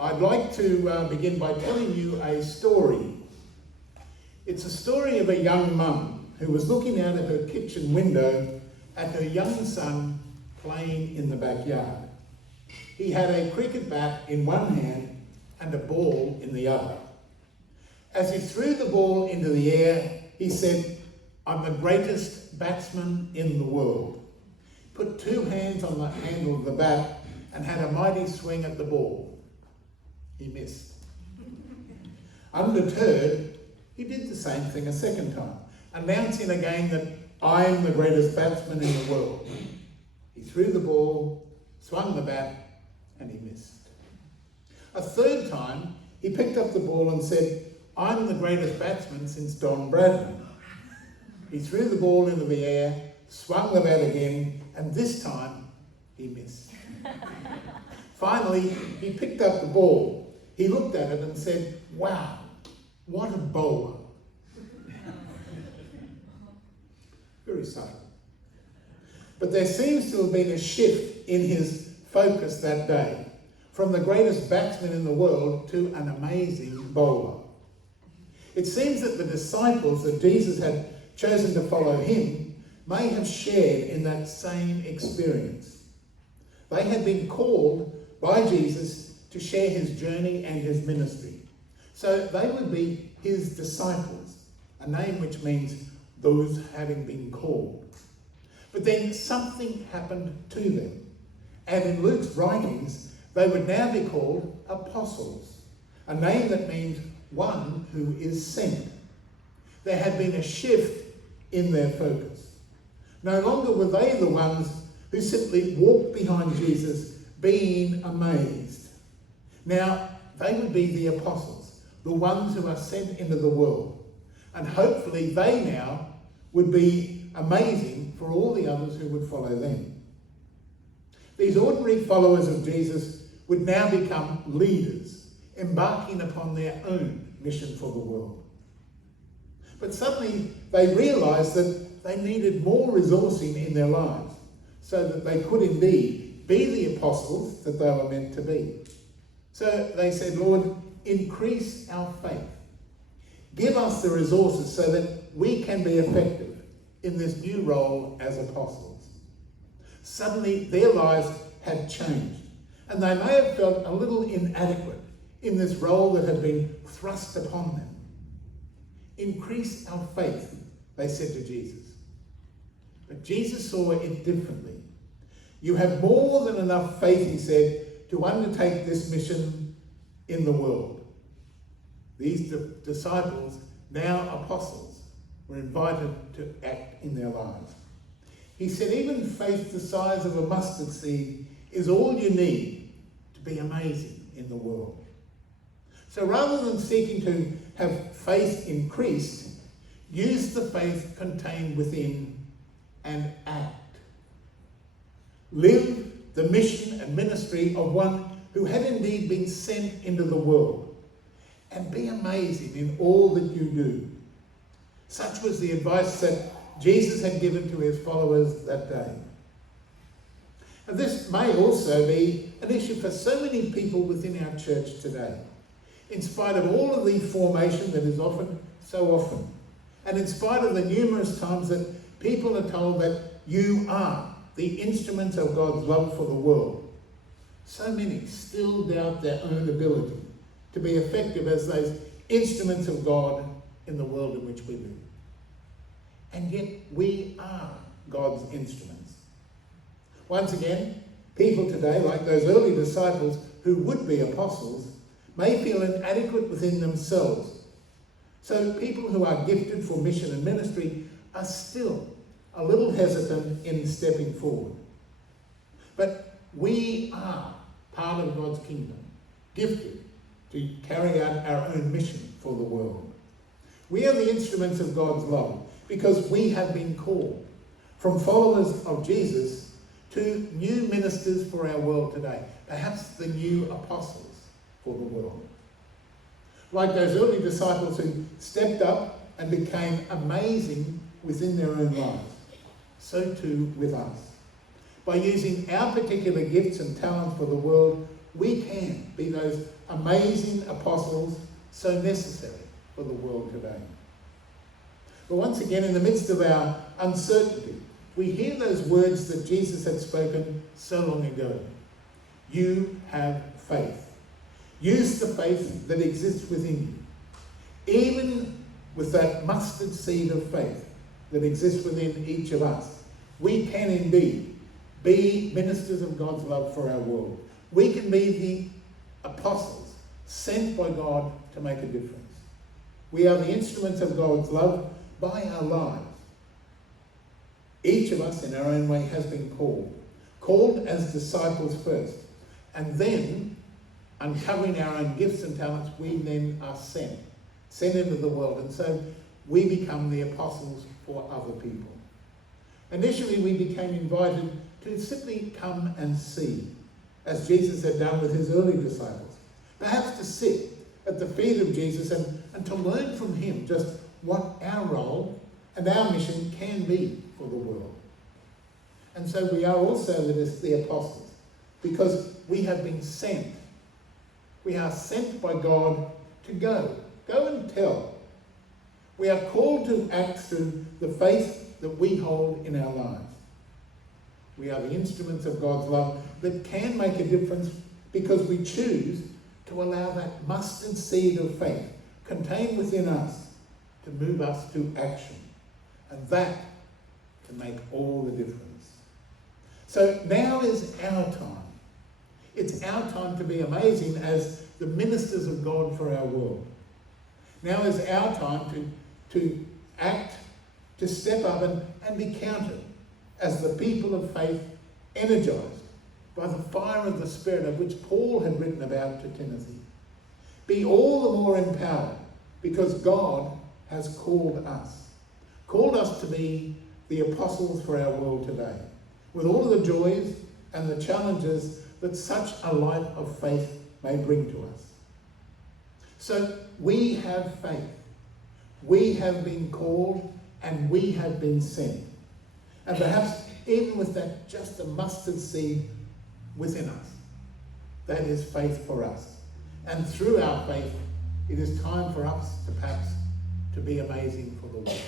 I'd like to begin by telling you a story. It's a story of a young mum who was looking out of her kitchen window at her young son playing in the backyard. He had a cricket bat in one hand and a ball in the other. As he threw the ball into the air, he said, "I'm the greatest batsman in the world." Put two hands on the handle of the bat and had a mighty swing at the ball. He missed. Undeterred, he did the same thing a second time, announcing again that I'm the greatest batsman in the world. He threw the ball, swung the bat, and he missed. A third time, he picked up the ball and said, I'm the greatest batsman since Don Bradman. He threw the ball into the air, swung the bat again, and this time he missed. Finally, he picked up the ball. He looked at it and said, wow, what a bowler. Very subtle. But there seems to have been a shift in his focus that day, from the greatest batsman in the world to an amazing bowler. It seems that the disciples that Jesus had chosen to follow him may have shared in that same experience. They had been called by Jesus to share his journey and his ministry. So they would be his disciples, a name which means those having been called. But then something happened to them. And in Luke's writings, they would now be called apostles, a name that means one who is sent. There had been a shift in their focus. No longer were they the ones who simply walked behind Jesus being amazed. Now, they would be the apostles, the ones who are sent into the world. And hopefully they now would be amazing for all the others who would follow them. These ordinary followers of Jesus would now become leaders, embarking upon their own mission for the world. But suddenly they realised that they needed more resourcing in their lives so that they could indeed be the apostles that they were meant to be. So they said, Lord, increase our faith. Give us the resources so that we can be effective in this new role as apostles. Suddenly their lives had changed, and they may have felt a little inadequate in this role that had been thrust upon them. Increase our faith, they said to Jesus. But Jesus saw it differently. You have more than enough faith, he said, to undertake this mission in the world. These disciples, now apostles, were invited to act in their lives. He said, even faith the size of a mustard seed is all you need to be amazing in the world. So rather than seeking to have faith increased, use the faith contained within and act. Live the mission and ministry of one who had indeed been sent into the world, and be amazing in all that you do. Such was the advice that Jesus had given to his followers that day. And this may also be an issue for so many people within our church today. In spite of all of the formation that is offered so often, and in spite of the numerous times that people are told that you are the instruments of God's love for the world, so many still doubt their own ability to be effective as those instruments of God in the world in which we live. And yet we are God's instruments. Once again, people today, like those early disciples who would be apostles, may feel inadequate within themselves. So people who are gifted for mission and ministry are still a little hesitant in stepping forward. But we are part of God's kingdom, gifted to carry out our own mission for the world. We are the instruments of God's love because we have been called from followers of Jesus to new ministers for our world today, perhaps the new apostles for the world. Like those early disciples who stepped up and became amazing within their own lives, so too with us. By using our particular gifts and talents for the world, we can be those amazing apostles so necessary for the world today. But once again, in the midst of our uncertainty, we hear those words that Jesus had spoken so long ago. You have faith. Use the faith that exists within you. Even with that mustard seed of faith that exists within each of us, we can indeed be ministers of God's love for our world. We can be the apostles sent by God to make a difference. We are the instruments of God's love by our lives. Each of us in our own way has been called as disciples first, and then, uncovering our own gifts and talents, we then are sent into the world, and so we become the apostles for other people. Initially, we became invited to simply come and see, as Jesus had done with his early disciples. Perhaps to sit at the feet of Jesus and to learn from him just what our role and our mission can be for the world. And so we are also the apostles, because we have been sent. We are sent by God to go and tell. We are called to act through the faith that we hold in our lives. We are the instruments of God's love that can make a difference because we choose to allow that mustard seed of faith contained within us to move us to action. And that can make all the difference. So now is our time. It's our time to be amazing as the ministers of God for our world. Now is our time to act, to step up and be counted as the people of faith, energized by the fire of the Spirit of which Paul had written about to Timothy. Be all the more empowered because God has called us to be the apostles for our world today, with all of the joys and the challenges that such a life of faith may bring to us. So we have faith. We have been called and we have been sent. And perhaps even with that just a mustard seed within us, that is faith for us. And through our faith, it is time for us to perhaps to be amazing for the world.